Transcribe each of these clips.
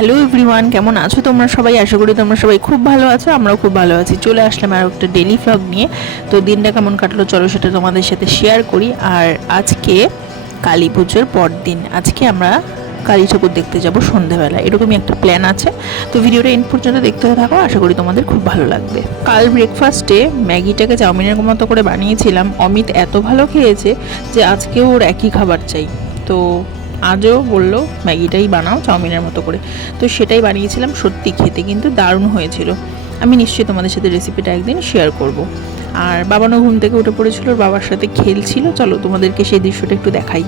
Hello everyone, কেমন আছো তোমরা সবাই? আশা করি তোমরা সবাই খুব ভালো আছো। আমরাও খুব ভালো আছি। চলে আসলাম আর একটা ডেলি ভ্লগ নিয়ে। তো দিনটা কেমন কাটলো চলো সেটা তোমাদের সাথে শেয়ার করি। আর আজকে কালী পুজোর পর দিন, আজকে আমরা কালী ঠাকুর দেখতে যাব সন্ধ্যাবেলা, এরকমই একটা প্ল্যান আছে। তো ভিডিওটা এন্ড পর্যন্ত দেখতে থাকো, আশা করি তোমাদের খুব ভালো লাগবে। কাল ব্রেকফাস্টে ম্যাগিটাকে চাউমিনের মতো করে বানিয়েছিলাম। অমিত এত ভালো খেয়েছে যে আজকেও ওর একই খাবার চাই। তো আজও বললো ম্যাগিটাই বানাও চাউমিনের মতো করে, তো সেটাই বানিয়েছিলাম। সত্যি খেতে কিন্তু দারুণ হয়েছিল। আমি নিশ্চয়ই তোমাদের সাথে রেসিপিটা একদিন শেয়ার করব। আর বাবানও ঘুম থেকে উঠে পড়েছিল, ওর বাবার সাথে খেলছিল। চলো তোমাদেরকে সেই দৃশ্যটা একটু দেখাই।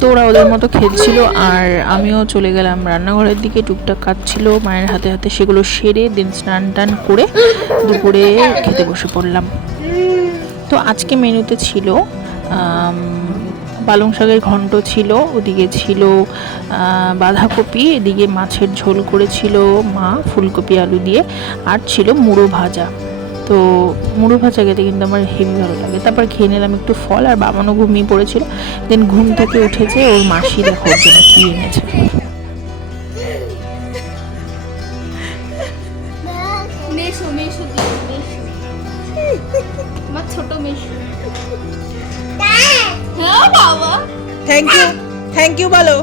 তো ওরা ওদের মতো খেলছিল আর আমিও চলে গেলাম রান্নাঘরের দিকে। টুকটাক কাজ ছিল মায়ের হাতে হাতে, সেগুলো সেরে দেন স্নান টান করে দুপুরে খেতে বসে পড়লাম। তো আজকে মেনুতে ছিল পালং শাকের ঘন্ট ছিল, ওদিকে ছিল বাঁধাকপি, এদিকে মাছের ঝোল করেছিল মা ফুলকপি আলু দিয়ে, আর ছিল মুড়ো ভাজা। তো মুড়ো ভাজা খেতে কিন্তু আমার হেভি ভালো লাগে। তারপর খেয়ে নিলাম একটু ফল, আর বাবানও ঘুমিয়ে পড়েছিল। দেন ঘুম থেকে উঠেছে, ওর মাসি দেখো ওর জন্য কি এনেছে। থ্যাংক ইউ বলো,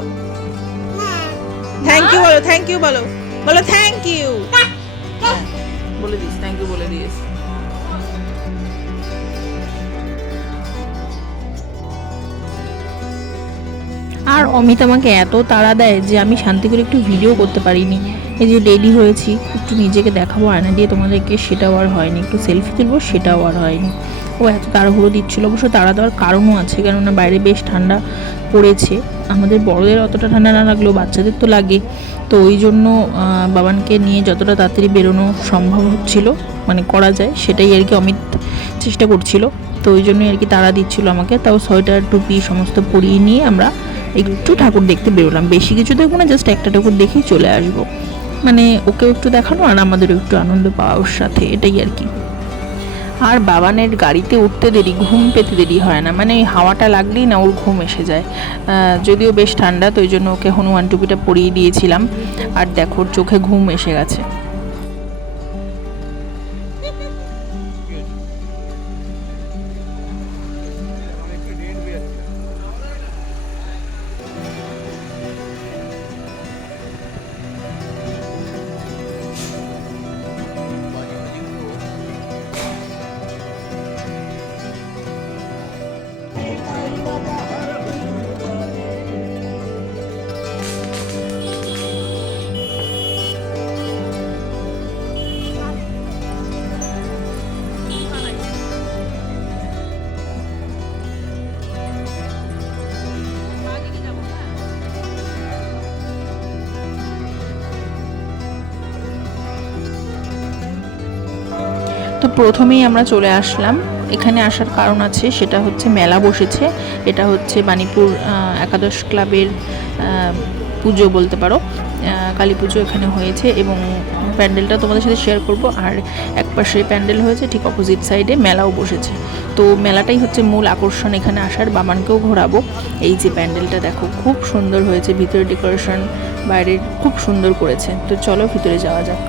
থ্যাংক ইউ বলো, থ্যাংক ইউ বলো, বলো থ্যাংক ইউ বলে দিস, থ্যাংক ইউ বলে দিস। আর অমিত আমাকে এত তাড়া দেয় যে আমি শান্তি করে একটু ভিডিও করতে পারিনি। এই যে রেডি হয়েছি, একটু নিজেকে দেখাবো আয়না দিয়ে তোমাদেরকে, সেটাও আর হয়নি। একটু সেলফি তুলবো, সেটাও আর হয়নি। ও এত তাড়াহুড়ো দিচ্ছিলো। অবশ্য তাড়া দেওয়ার কারণও আছে, কেননা বাইরে বেশ ঠান্ডা পড়েছে। আমাদের বড়দের অতটা ঠান্ডা না লাগলেও বাচ্চাদের তো লাগে। তো ওই জন্য বাবানকে নিয়ে যতটা তাড়াতাড়ি বেরোনো সম্ভব হচ্ছিল, মানে করা যায়, সেটাই আর কি অমিত চেষ্টা করছিল। তো ওই জন্যই আর কি তাড়া দিচ্ছিল আমাকে। তাও সোয়েটার টুপি সমস্ত পরিয়ে নিয়ে আমরা একটু ঠাকুর দেখতে বেরোলাম। বেশি কিছু দেখবো না, জাস্ট একটা ঠাকুর দেখেই চলে আসবো। মানে ওকেও একটু দেখানো আর আমাদেরও একটু আনন্দ পাওয়া ওর সাথে, এটাই আর কি। আর বাবানের গাড়িতে উঠতে দেরি, ঘুম পেতে দেরি হয় না, মানে ওই হাওয়াটা লাগলেই না ওর ঘুম এসে যায়। যদিও বেশ ঠান্ডা, তো ওই জন্য ওকে হনুমান টুপিটা পরিয়ে দিয়েছিলাম। আর দেখো ওর চোখে ঘুম এসে গেছে। তো প্রথমেই আমরা চলে আসলাম। এখানে আসার কারণ আছে, সেটা হচ্ছে মেলা বসেছে। এটা হচ্ছে বাণীপুর একাদশ ক্লাবের পুজো বলতে পারো, কালী পুজো এখানে হয়েছে। এবং প্যান্ডেলটা তোমাদের সাথে শেয়ার করব। আর এক পাশে প্যান্ডেল হয়েছে, ঠিক অপোজিট সাইডে মেলাও বসেছে। তো মেলাটাই হচ্ছে মূল আকর্ষণ এখানে আসার। বাবানকেও ঘোরাবো। এই যে প্যান্ডেলটা দেখো, খুব সুন্দর হয়েছে, ভিতরে ডেকোরেশন বাইরে খুব সুন্দর করেছে। তো চলো ভিতরে যাওয়া যাক।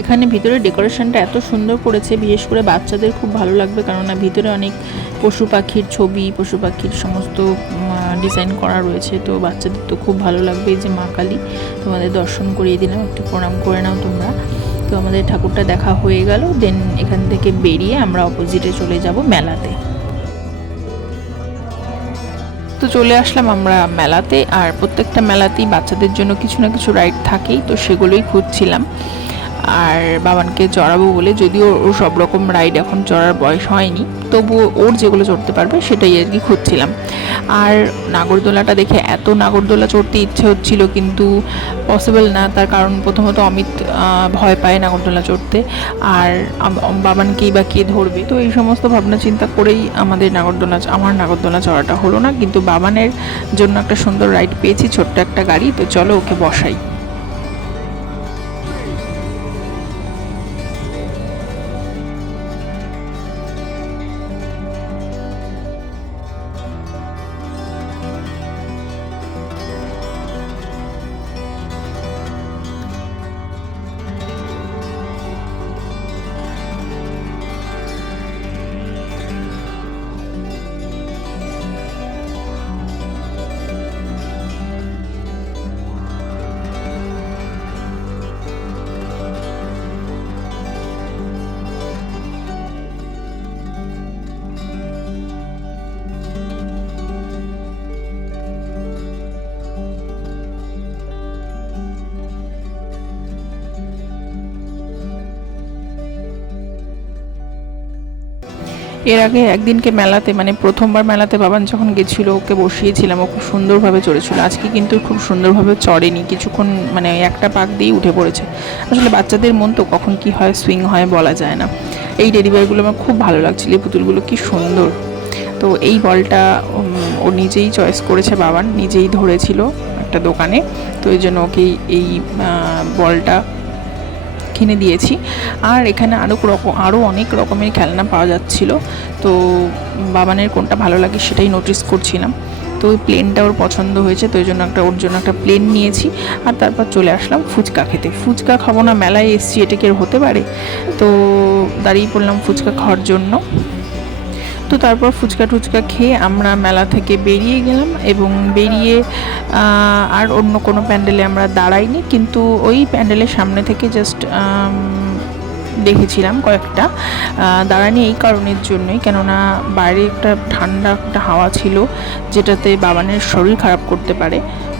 এখানে ভিতরে ডেকোরেশনটা এত সুন্দর করেছে, বিশেষ করে বাচ্চাদের খুব ভালো লাগবে, কেননা ভিতরে অনেক পশু পাখির ছবি, পশু পাখির সমস্ত ডিজাইন করা রয়েছে। তো বাচ্চাদের তো খুব ভালো লাগবে। এই যে মা কালী, তোমাদের দর্শন করিয়ে দিলাম, একটু প্রণাম করে নাও তোমরা। তো আমাদের ঠাকুরটা দেখা হয়ে গেল। দেন এখান থেকে বেরিয়ে আমরা অপোজিটে চলে যাব মেলাতে। তো চলে আসলাম আমরা মেলাতে। আর প্রত্যেকটা মেলাতেই বাচ্চাদের জন্য কিছু না কিছু রাইড থাকেই, তো সেগুলোই খুঁজছিলাম আর বাবানকে চড়াবো বলে। যদিও ওর সব রকম রাইড এখন চড়ার বয়স হয়নি, তবুও ওর যেগুলো চড়তে পারবে সেটাই আর কি খুঁজছিলাম। আর নাগরদোলাটা দেখে এত নাগরদোলা চড়তে ইচ্ছে হচ্ছিল, কিন্তু পসিবল না। তার কারণ প্রথমত অমিত ভয় পায় নাগরদোলা চড়তে, আর বাবানকেই বা কে ধরবে। তো এই সমস্ত ভাবনা চিন্তা করেই আমার নাগরদোলা চড়াটা হলো না। কিন্তু বাবানের জন্য একটা সুন্দর রাইড পেয়েছি, ছোট্ট একটা গাড়ি। তো চলো ওকে বসাই। এর আগে একদিনকে মেলাতে, মানে প্রথমবার মেলাতে বাবান যখন গেছিলো, ওকে বসিয়েছিলাম, ও খুব সুন্দরভাবে চড়েছিল। আজকে কিন্তু খুব সুন্দরভাবে চড়েনি, কিছুক্ষণ মানে একটা পাক দিয়ে উঠে পড়েছে। আসলে বাচ্চাদের মন তো কখন কি হয়, সুইং হয়, বলা যায় না। এই টেডিবিয়ারগুলো আমার খুব ভালো লাগছিল, এই পুতুলগুলো কি সুন্দর। তো এই বলটা ও নিজেই চয়েস করেছে, বাবান নিজেই ধরেছিল একটা দোকানে। তো এই জন্য ওকে এই বলটা কিনে দিয়েছি। আর এখানে আরও অনেক রকমের খেলনা পাওয়া যাচ্ছিল। তো বাবানের কোনটা ভালো লাগে সেটাই নোটিস করছিলাম। তো ওই প্লেনটা ওর পছন্দ হয়েছে, তো ওর জন্য একটা প্লেন নিয়েছি। আর তারপর চলে আসলাম ফুচকা খেতে। ফুচকা খাবো না, মেলায় এসছি, এটা কি হতে পারে? তো দাঁড়িয়ে পড়লাম ফুচকা খাওয়ার জন্য। তো তারপর ফুচকা টুচকা খেয়ে আমরা মেলা থেকে বেরিয়ে গেলাম, এবং বেরিয়ে আর অন্য কোনো প্যান্ডেলে আমরা দাঁড়াইনি, কিন্তু ওই প্যান্ডেলের সামনে থেকে জাস্ট দেখেছিলাম কয়েকটা। দাঁড়ানি এই কারণের জন্যই, কেননা বাইরে একটা ঠান্ডা একটা হাওয়া ছিল, যেটাতে বাবানের শরীর খারাপ করতে পারে,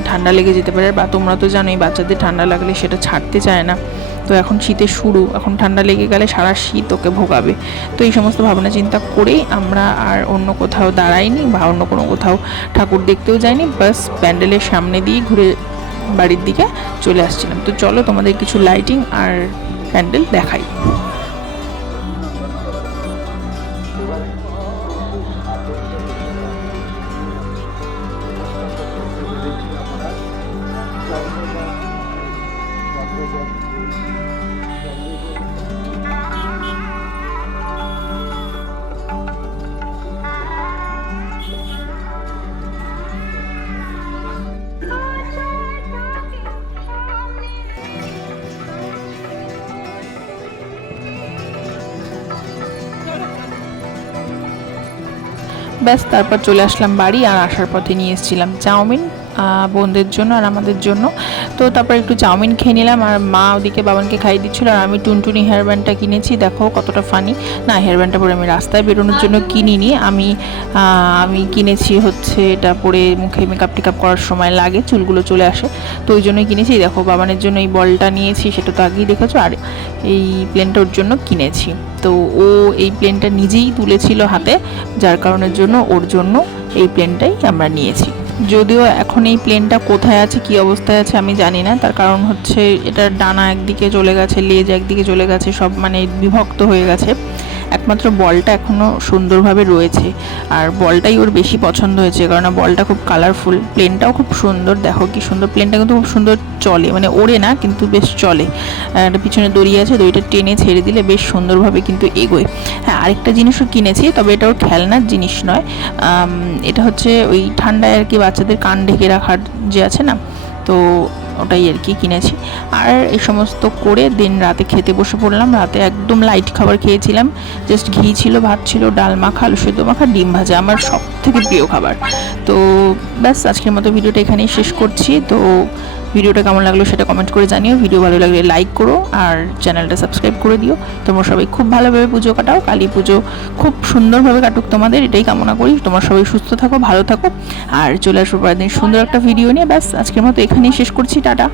ঠান্ডা লেগে যেতে পারে। বা তোমরা তো জানোই, বাচ্চাদের ঠান্ডা লাগলে সেটা ছাড়তে চায় না। তো এখন শীতের শুরু, এখন ঠান্ডা লেগে গেলে সারা শীত ওকে ভোগাবে। তো এই সমস্ত ভাবনা চিন্তা করেই আমরা আর অন্য কোথাও দাঁড়াইনি, বা অন্য কোনো কোথাও ঠাকুর দেখতেও যাইনি, বাস প্যান্ডেলের সামনে দিয়ে ঘুরে বাড়ির দিকে চলে আসছিলাম। তো চলো তোমাদের কিছু লাইটিং আর প্যান্ডেল দেখাই। ব্যাস তারপর চলে আসলাম বাড়ি। আর আসার পথে নিয়ে এসেছিলাম চাউমিন বোনদের জন্য আর আমাদের জন্য। তো তারপর একটু চাউমিন খেয়ে নিলাম, আর মা ওদিকে বাবানকে খাইয়ে দিচ্ছিল। আর আমি টুনটুনি হেয়ার ব্যান্ডটা কিনেছি, দেখো কতটা ফানি। না, হেয়ার ব্যান্ডটা পরে আমি রাস্তায় বেরোনোর জন্য কিনিনি, আমি কিনেছি হচ্ছে এটা পরে মুখে মেকআপ টেকআপ করার সময় লাগে, চুলগুলো চলে আসে, তো ওই জন্যই কিনেছি। দেখো বাবানের জন্য এই বলটা নিয়েছি, সেটা তো আগেই দেখেছো। আর এই প্লেনটা ওর জন্য কিনেছি। তো ও এই প্লেনটা নিজেই তুলেছিল হাতে, যার কারণের জন্য ওর জন্য এই প্লেনটাই আমরা নিয়েছি। যদিও এখন এই প্লেনটা কোথায় আছে, কি অবস্থায় আছে আমি জানি না। তার কারণ হচ্ছে এটার ডানা একদিকে চলে গেছে, লেজ একদিকে চলে গেছে, সব মানে বিভক্ত হয়ে গেছে। একমাত্র বলটা এখনও সুন্দরভাবে রয়েছে, আর বলটাই ওর বেশি পছন্দ হয়েছে, কারণ বলটা খুব কালারফুল, প্লেনটাও খুব সুন্দর। দেখো কি সুন্দর, প্লেনটা কিন্তু খুব সুন্দর চলে, মানে ওড়ে না কিন্তু বেশ চলে। একটা পিছনে দড়ি আছে, দড়িটা টেনে ছেড়ে দিলে বেশ সুন্দরভাবে কিন্তু এগোয়। হ্যাঁ, আরেকটা জিনিসও কিনেছি, তবে এটা ওর খেলনার জিনিস নয়। এটা হচ্ছে ওই ঠান্ডায় আর কি বাচ্চাদের কান ঢেকে রাখার যে আছে না, তো ওটাই আর কি কিনেছি। আর এই সমস্ত করে দিন রাতে খেতে বসে পড়লাম। রাতে একদম লাইট খাবার খেয়েছিলাম, জাস্ট ঘি ছিল, ভাত ছিল, ডাল মাখা, আলু সেদ্ধ মাখা, ডিম ভাজা, আমার সব থেকে প্রিয় খাবার। তো ব্যাস আজকের মতো ভিডিওটা এখানেই শেষ করছি। তো ভিডিওটা কেমন লাগলো সেটা কমেন্ট করে জানিও, ভিডিও ভালো লাগলে লাইক করো আর চ্যানেলটা সাবস্ক্রাইব করে দিও। তোমরা সবাই খুব ভালোভাবে পুজো কাটাও, কালী পুজো খুব সুন্দরভাবে কাটুক তোমাদের, এটাই কামনা করি। তোমরা সবাই সুস্থ থাকো, ভালো থাকো, আর চলে আসবো পরের দিন সুন্দর একটা ভিডিও নিয়ে। ব্যাস আজকের মতো এখানেই শেষ করছি, টাটা।